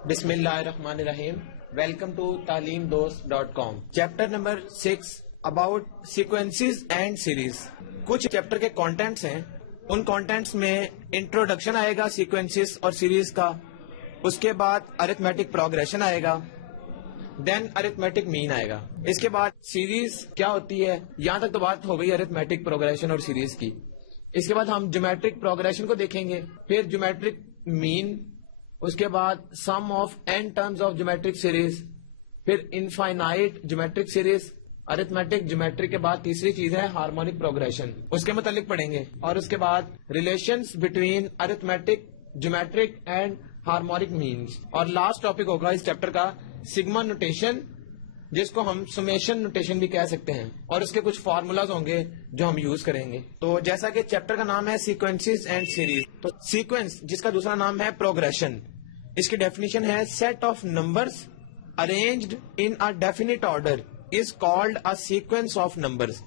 बिस्मिल्लाहिर्रहमानिर्रहीम। Welcome to तालीमदोस्त.com। Chapter number 6 about sequences and series. कुछ चैप्टर के कंटेंट्स हैं, उन कंटेंट्स में इंट्रोडक्शन आएगा सीक्वेंसेस और सीरीज का, उसके बाद अरिथमेटिक प्रोग्रेशन आएगा, देन अरिथमेटिक मीन आएगा, इसके बाद सीरीज क्या होती है, यहां तक तो बात हो गई अरिथमेटिक प्रोग्रेशन और सीरीज की। इसके बाद हम ज्योमेट्रिक प्रोग्रेशन को देखेंगे, फिर ज्योमेट्रिक मीन, उसके बाद sum of n terms of geometric series, फिर infinite geometric series, arithmetic geometry के बाद तीसरी चीज है हार्मोनिक प्रोग्रेशन, उसके मुतालिक पढ़ेंगे। और उसके बाद relations between arithmetic geometric and harmonic means. और लास्ट टॉपिक होगा इस चैप्टर का सिग्मा नोटेशन, जिसको हम सुमेशन नोटेशन भी कह सकते हैं, और उसके कुछ फार्मूलाज होंगे जो हम यूज करेंगे। तो जैसा कि चैप्टर का नाम है सीक्वेंसेस एंड सीरीज, तो सीक्वेंस जिसका दूसरा नाम है प्रोग्रेशन, इसकी डेफिनेशन है set of numbers arranged in a definite order is called a sequence of numbers.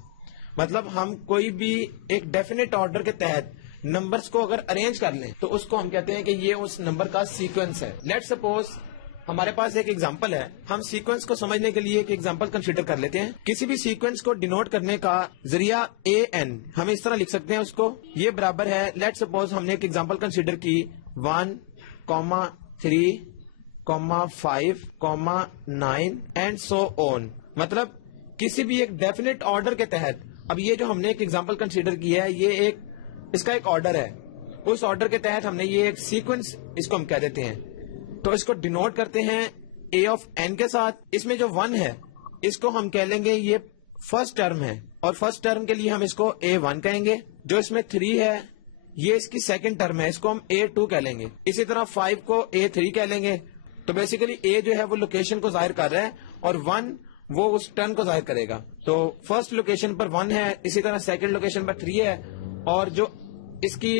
मतलब हम कोई भी एक डेफिनिट ऑर्डर के तहत नंबर्स को अगर अरेंज कर लें तो उसको हम कहते हैं कि ये उस नंबर का सीक्वेंस है। लेट्स सपोज हमारे पास एक एग्जाम्पल है, हम सीक्वेंस को समझने के लिए एक एग्जाम्पल कंसीडर कर लेते हैं। किसी भी सीक्वेंस को डिनोट करने का जरिया AN, हम इस तरह लिख सकते हैं उसको, ये बराबर है, लेट्स सपोज हमने एक एग्जाम्पल कंसीडर की 1, 3, 5, 9 एंड सो ऑन। मतलब किसी भी एक डेफिनेट ऑर्डर के तहत, अब ये जो हमने एक एग्जाम्पल कंसीडर किया है, ये इसका एक ऑर्डर है, उस ऑर्डर के तहत हमने ये एक सीक्वेंस इसको हम कह देते हैं। तो इसको डिनोट करते हैं A ऑफ N के साथ। इसमें जो 1 है इसको हम कह लेंगे ये फर्स्ट टर्म है, और फर्स्ट टर्म के लिए हम इसको A1 कहेंगे। जो इसमें 3 है ये इसकी सेकंड टर्म है, इसको हम A2 कह लेंगे। इसी तरह 5 को A3 कह लेंगे। तो बेसिकली A जो है वो लोकेशन को जाहिर कर रहा है और 1 वो उस टर्म को जाहिर करेगा। तो फर्स्ट लोकेशन पर 1 है, इसी तरह सेकंड लोकेशन पर 3 है, और जो इसकी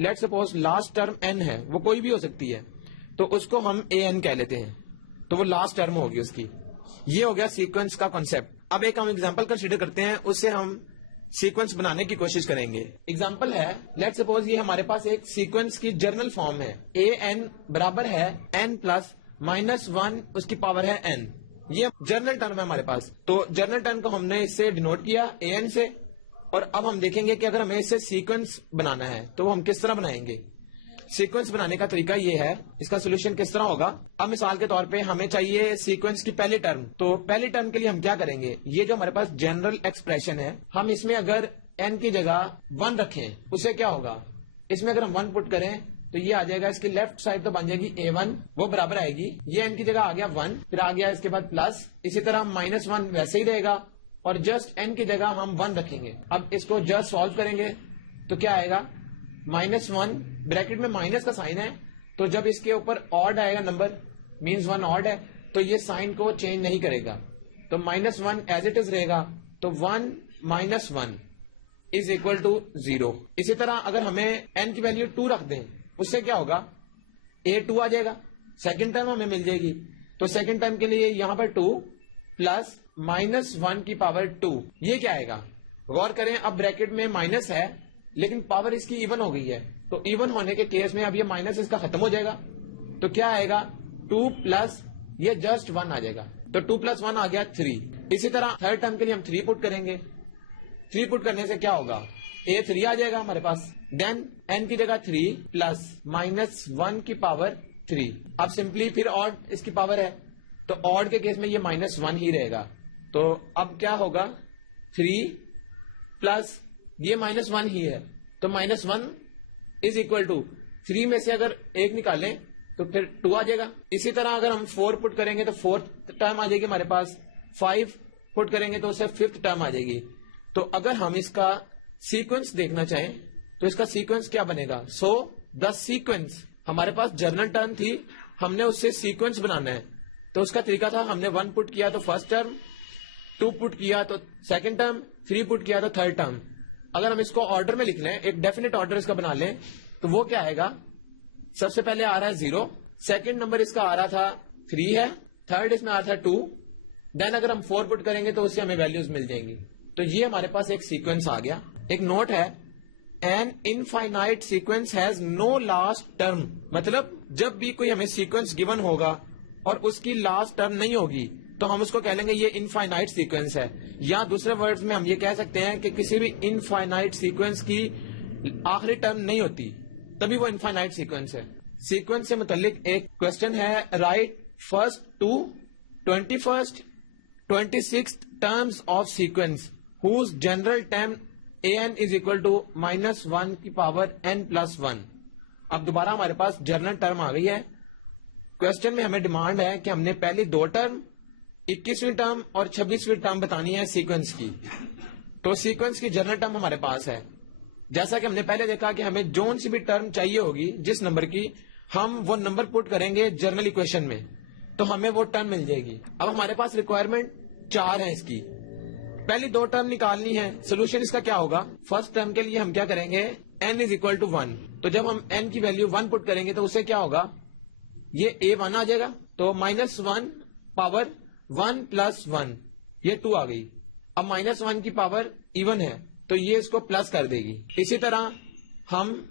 let's suppose last term N है, वो कोई भी हो सकती है, तो उसको हम AN कह लेते हैं, तो वो लास्ट टर्म होगी उसकी। ये हो गया सीक्वेंस का कॉन्सेप्ट। अब एक हम एग्जांपल कंसीडर करते हैं, उससे हम सीक्वेंस बनाने की कोशिश करेंगे। एग्जांपल है, लेट्स सपोज ये हमारे पास एक सीक्वेंस की जर्नल फॉर्म है, AN बराबर है N प्लस -1 उसकी पावर है N। ये जर्नल टर्म है हमारे पास। तो जर्नल टर्म को हमने इससे डिनोट किया AN से, और अब हम देखेंगे कि अगर हमें इससे सीक्वेंस बनाना है तो हम किस तरह बनाएंगे। सीक्वेंस बनाने का तरीका ये है, इसका सोल्यूशन किस तरह होगा। अब मिसाल के तौर पे हमें चाहिए सीक्वेंस की पहली टर्म, तो पहली टर्म के लिए हम क्या करेंगे, ये जो हमारे पास जनरल एक्सप्रेशन है, हम इसमें अगर n की जगह 1 रखें, उससे क्या होगा, इसमें अगर हम 1 पुट करें तो ये आ जाएगा, इसकी लेफ्ट साइड तो बन जाएगी A1, वो बराबर आएगी, ये n की जगह आ गया 1, फिर आ गया इसके बाद प्लस, इसी तरह -1 वैसे ही रहेगा, और जस्ट n की जगह हम 1 रखेंगे। अब इसको जस्ट सॉल्व करेंगे तो क्या आएगा, -1 ब्रैकेट में माइनस का साइन है, तो जब इसके ऊपर ऑड आएगा नंबर, मींस 1 ऑड है, तो ये साइन को चेंज नहीं करेगा, तो -1 एज इट इज रहेगा। तो 1 - 1 इज इक्वल टू 0। इसी तरह अगर हमें n की वैल्यू 2 रख दें, उससे क्या होगा, A2 आ जाएगा, सेकेंड टर्म हमें मिल जाएगी। तो सेकेंड टर्म के लिए यहां पर 2 प्लस -1 की पावर 2, ये क्या आएगा, गौर करें, अब ब्रैकेट में माइनस है लेकिन पावर इसकी इवन हो गई है, तो इवन होने के केस में अब ये माइनस इसका खत्म हो जाएगा, तो क्या आएगा, 2 प्लस ये जस्ट 1 आ जाएगा, तो 2 + 1 आ गया 3। इसी तरह थर्ड टर्म के लिए हम 3 पुट करेंगे, 3 पुट करने से क्या होगा, A3 आ जाएगा हमारे पास, देन n की जगह 3 प्लस -1 की पावर 3। अब सिंपली फिर ऑड इसकी पावर है, तो ऑड के केस में ये -1 ही रहेगा। तो अब क्या होगा, 3 प्लस ये -1 ही है, तो -1 इज इक्वल टू 3 में से अगर 1 निकालें तो फिर 2 आ जाएगा। इसी तरह अगर हम 4 पुट करेंगे तो 4th टर्म आ जाएगी हमारे पास, 5 पुट करेंगे तो उससे 5th टर्म आ जाएगी। तो अगर हम इसका सीक्वेंस देखना चाहें तो इसका सीक्वेंस क्या बनेगा, सो द सीक्वेंस, हमारे पास जर्नल टर्म थी, हमने उससे सीक्वेंस बनाना है, तो उसका तरीका था, हमने 1 पुट किया तो फर्स्ट टर्म, 2 पुट किया तो सेकेंड टर्म, 3 पुट किया तो थर्ड टर्म। अगर हम इसको ऑर्डर में लिख लें, एक डेफिनेट ऑर्डर इसका बना लें, तो वो क्या आएगा, सबसे पहले आ रहा है 0, सेकंड नंबर इसका आ रहा था 3 है, थर्ड इसमें आ रहा था 2, देन अगर हम 4 पुट करेंगे तो उससे हमें वैल्यूज मिल जाएंगी। तो ये हमारे पास एक सीक्वेंस आ गया। एक नोट है, an infinite sequence has no last term, मतलब जब भी कोई हमें सीक्वेंस गिवन होगा और उसकी लास्ट टर्म नहीं होगी तो हम उसको कह लेंगे ये इनफाइनाइट सीक्वेंस है। या दूसरे वर्ड्स में हम ये कह सकते हैं कि किसी भी इनफाइनाइट सीक्वेंस की आखिरी टर्म नहीं होती, तभी वो इनफाइनाइट सीक्वेंस है। सीक्वेंस से मुतालिक एक क्वेश्चन है, write first to 21st 26th terms of sequence whose general term an is equal to -1 की पावर n+1। अब दोबारा हमारे पास जनरल टर्म आ गई है। क्वेश्चन में हमें डिमांड है कि हमने पहली दो टर्म 21वीं टर्म और 26वीं टर्म बतानी है सीक्वेंस की। तो सीक्वेंस की जनरल टर्म हमारे पास है। जैसा कि हमने पहले देखा कि हमें जोन सी भी टर्म चाहिए होगी जिस नंबर की, हम वो नंबर पुट करेंगे जनरल इक्वेशन में तो हमें वो टर्म मिल जाएगी। अब हमारे पास रिक्वायरमेंट 4 है इसकी। पहली दो टर्म निकालनी है। सोल्यूशन इसका क्या होगा, फर्स्ट टर्म के लिए हम क्या करेंगे, n इज इक्वल टू 1। तो जब हम n की वैल्यू 1 पुट करेंगे तो उससे क्या होगा, ये a1 आ जाएगा। तो -1 पावर 1+1 ये 2 आ गई। अब -1 की पावर इवन है तो ये इसको प्लस कर देगी। इसी तरह हम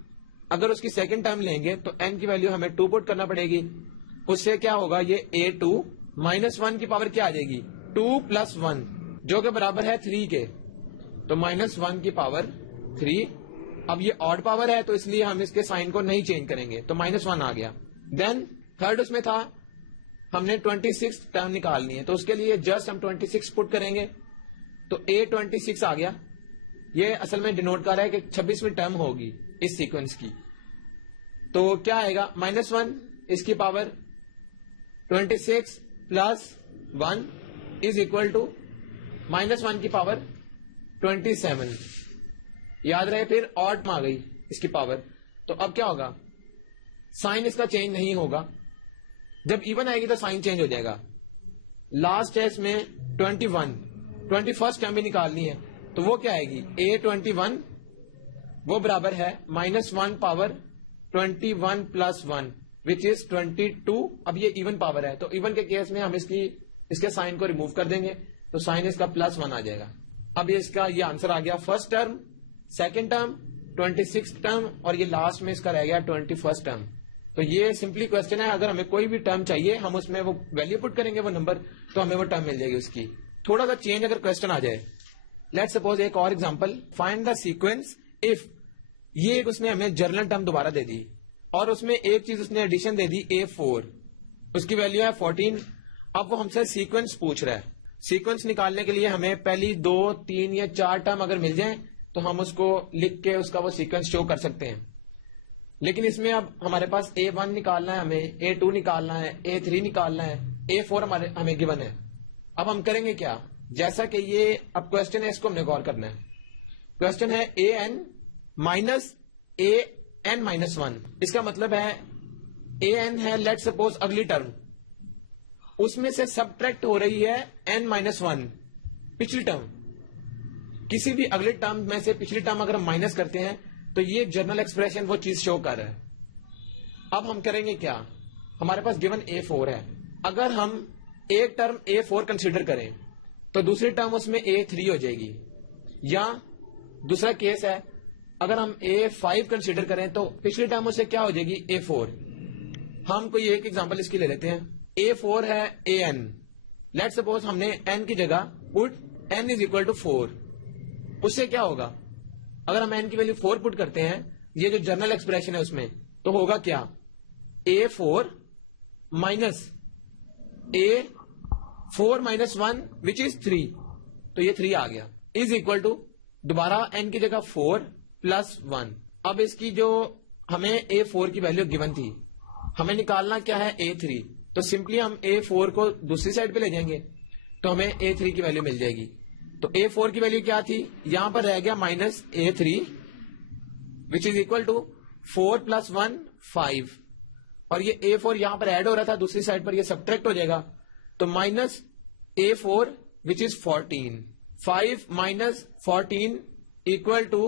अगर उसकी सेकंड टर्म लेंगे तो n की वैल्यू हमें 2 पुट करना पड़ेगी। उससे क्या होगा, ये a2 -1 की पावर क्या आ जाएगी, 2 + 1 जो कि बराबर है 3 के। तो -1 की पावर 3। अब ये ऑड पावर है तो इसलिए हम इसके साइन को नहीं चेंज करेंगे, तो -1 आ गया। देन थर्ड उसमें था हमने 26 टर्म निकालनी है, तो उसके लिए जस्ट हम 26 पुट करेंगे तो a26 आ गया। ये असल में डिनोट कर रहा है कि 26वीं टर्म होगी इस सीक्वेंस की। तो क्या आएगा, -1 इसकी पावर 26 + 1 इज इक्वल टू -1 की पावर 27। याद रहे फिर ऑड आ गई इसकी पावर। तो अब क्या होगा, साइन इसका चेंज नहीं होगा। जब इवन आएगी तो साइन चेंज हो जाएगा। लास्ट है इसमें 21 टर्म भी निकालनी है तो वो क्या आएगी, a21 वो बराबर है -1 पावर 21 + 1 विच इज 22। अब ये इवन पावर है तो इवन के केस में हम इसके साइन को रिमूव कर देंगे तो साइन इसका +1 आ जाएगा। अब ये आंसर आ गया first term, second term, 26th term और ये लास्ट में इसका रह गया 21st टर्म। तो ये सिंपली क्वेश्चन है, अगर हमें कोई भी टर्म चाहिए हम उसमें वो वैल्यू पुट करेंगे वो नंबर, तो हमें वो टर्म मिल जाएगी उसकी। थोड़ा सा चेंज अगर क्वेश्चन आ जाए, लेट्स सपोज एक और example, find the sequence if, ये एक उसने हमें जर्नल टर्म दोबारा दे दी और उसमें एक चीज उसने एडिशन दे दी a4, उसकी वैल्यू है 14। अब वो हमसे सीक्वेंस पूछ रहा है। सीक्वेंस निकालने के लिए हमें पहली 2, 3 या 4 टर्म अगर मिल जाए तो हम उसको लिख के उसका वो सीक्वेंस शो कर सकते हैं। लेकिन इसमें अब हमारे पास a1 निकालना है, हमें a2 निकालना है, a3 निकालना है, a4 हमें गिवन है। अब हम करेंगे क्या, जैसा कि ये अब क्वेश्चन है इसको हमने गौर करना है। क्वेश्चन है an -1। इसका मतलब है an है लेट सपोज अगली टर्म, उसमें से सबट्रैक्ट हो रही है n-1 पिछली टर्म। किसी भी अगले टर्म में से पिछली टर्म अगर हम माइनस करते हैं तो ये जर्नल एक्सप्रेशन वो चीज शो कर रहा है। अब हम करेंगे क्या, हमारे पास गिवन a4 है। अगर हम एक टर्म a4 कंसीडर करें तो दूसरी टर्म उसमें a3 हो जाएगी। या दूसरा केस है, अगर हम a5 कंसीडर करें तो पिछली टर्म उससे क्या हो जाएगी, a4। हम कोई एक एग्जांपल इसकी ले लेते हैं। a4 है an, लेट सपोज हमने n की जगह put n is equal to 4। उससे क्या होगा, अगर हम n की वैल्यू 4 पुट करते हैं, ये जो जर्नल एक्सप्रेशन है उसमें, तो होगा क्या, a4 -1 विच इज 3। तो ये 3 आ गया इज इक्वल टू दोबारा n की जगह 4 + 1। अब इसकी जो हमें a4 की वैल्यू गिवन थी, हमें निकालना क्या है, a3। तो सिंपली हम a4 को दूसरी साइड पे ले जाएंगे तो हमें a3 की वैल्यू मिल जाएगी। तो a4 की वैल्यू क्या थी, यहां पर रह गया -a3 which is equal to 4 + 1 5। और ये a4 यहां पर ऐड हो रहा था, दूसरी साइड पर ये सबट्रैक्ट हो जाएगा तो -a4 which is 14। 5 - 14 equal to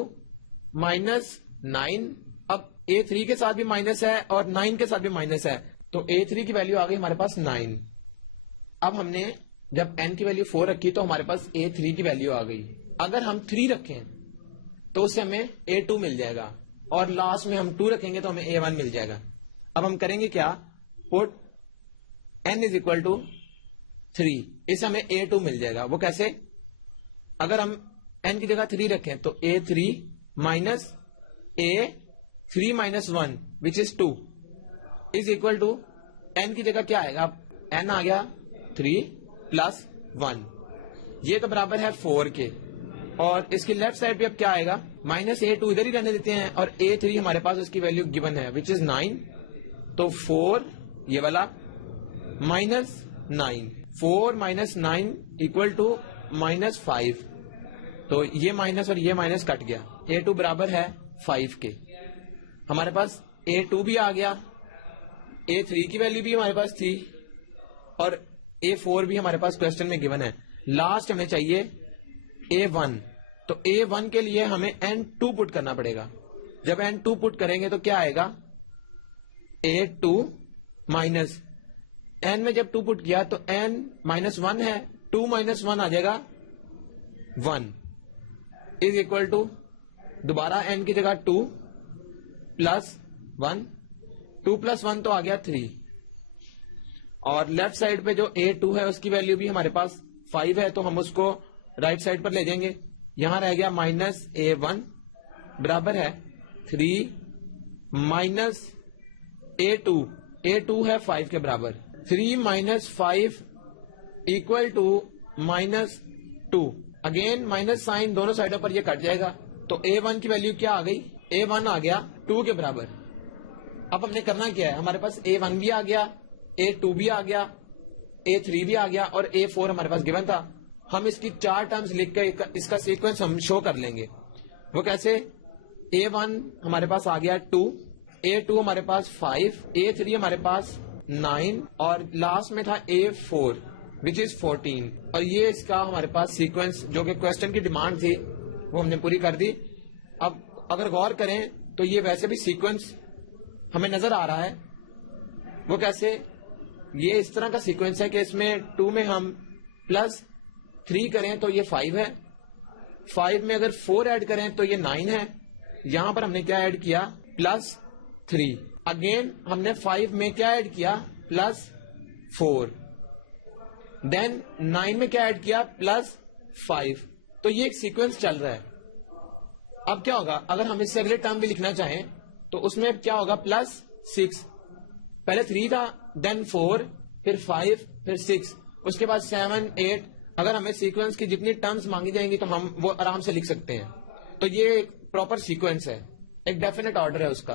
-9। अब a3 के साथ भी माइनस है और 9 के साथ भी माइनस है, तो a3 की वैल्यू आ गई हमारे पास 9। अब हमने जब n की वैल्यू 4 रखी तो हमारे पास a3 की वैल्यू आ गई। अगर हम 3 रखें तो उससे हमें A2 मिल जाएगा, और लास्ट में हम 2 रखेंगे तो हमें A1 मिल जाएगा। अब हम करेंगे क्या, put n is equal to 3, इससे हमें A2 मिल जाएगा। वो कैसे, अगर हम n की जगह 3 रखें तो A3 minus A3 minus 1 which is 2 is equal to n की जगह क्या आएगा, n आ गया 3 प्लस 1, ये तो बराबर है 4 के। और इसकी लेफ्ट साइड पे अब क्या आएगा, माइनस A2 इधर ही रहने देते हैं, और A3 हमारे पास उसकी वैल्यू गिवन है विच इज 9, तो 4 ये वाला minus 9, 4 minus 9 equal to minus 5, तो ये माइनस और ये माइनस कट गया, A2 बराबर है 5 के। हमारे पास A2 भी आ गया, A3 की वैल्यू भी हमारे पास थी, और A4 भी हमारे पास क्वेश्चन में गिवन है। लास्ट हमें चाहिए A1, तो A1 के लिए हमें N2 पुट करना पड़ेगा। जब N2 पुट करेंगे तो क्या आएगा, A2 माइनस N में जब 2 पुट किया तो N माइनस 1 है, 2 माइनस 1 आ जाएगा 1 इज इक्वल टू दोबारा N की जगह 2 प्लस 1, 2 प्लस 1 तो आ गया 3, और लेफ्ट साइड पे जो A2 है उसकी वैल्यू भी हमारे पास 5 है, तो हम उसको राइट साइड पर ले जाएंगे। यहां रह गया माइनस A1 बराबर है 3 माइनस A2, A2 है 5 के बराबर, 3 minus 5 equal to minus 2, again minus sign दोनों साइडों पर ये कट जाएगा, तो A1 की वैल्यू क्या आ गई, A1 आ गया 2 के बराबर। अब हमने करना क्या है, हमारे पास A1 भी आ गया, A2 भी आ गया, A3 भी आ गया, और A4 हमारे पास गिवन था। हम इसकी 4 टर्म्स लिख के इसका सीक्वेंस हम शो कर लेंगे। वो कैसे, A1 हमारे पास आ गया 2, A2 हमारे पास 5, A3 हमारे पास 9, और लास्ट में था A4 विच इज 14, और ये इसका हमारे पास सीक्वेंस जो कि क्वेश्चन की डिमांड थी वो हमने पूरी कर दी। अब अगर गौर करें तो ये वैसे भी सीक्वेंस हमें नजर आ रहा है। वो कैसे, ये इस तरह का सीक्वेंस है कि इसमें 2 में हम प्लस 3 करें तो ये 5 है, 5 में अगर 4 ऐड करें तो ये 9 है, यहां पर हमने क्या ऐड किया, प्लस 3, अगेन हमने 5 में क्या ऐड किया, प्लस 4, देन 9 में क्या ऐड किया, प्लस 5, तो ये एक सीक्वेंस चल रहा है। अब क्या होगा, अगर हम इससे अगले टर्म भी लिखना चाहें तो उसमें क्या होगा, प्लस 6, पहले 3 था, देन 4, फिर 5, फिर 6, उसके बाद 7, 8, अगर हमें सीक्वेंस की जितनी टर्म्स मांगी जाएंगी तो हम वो आराम से लिख सकते हैं। तो ये एक प्रॉपर सीक्वेंस है, एक डेफिनेट ऑर्डर है उसका।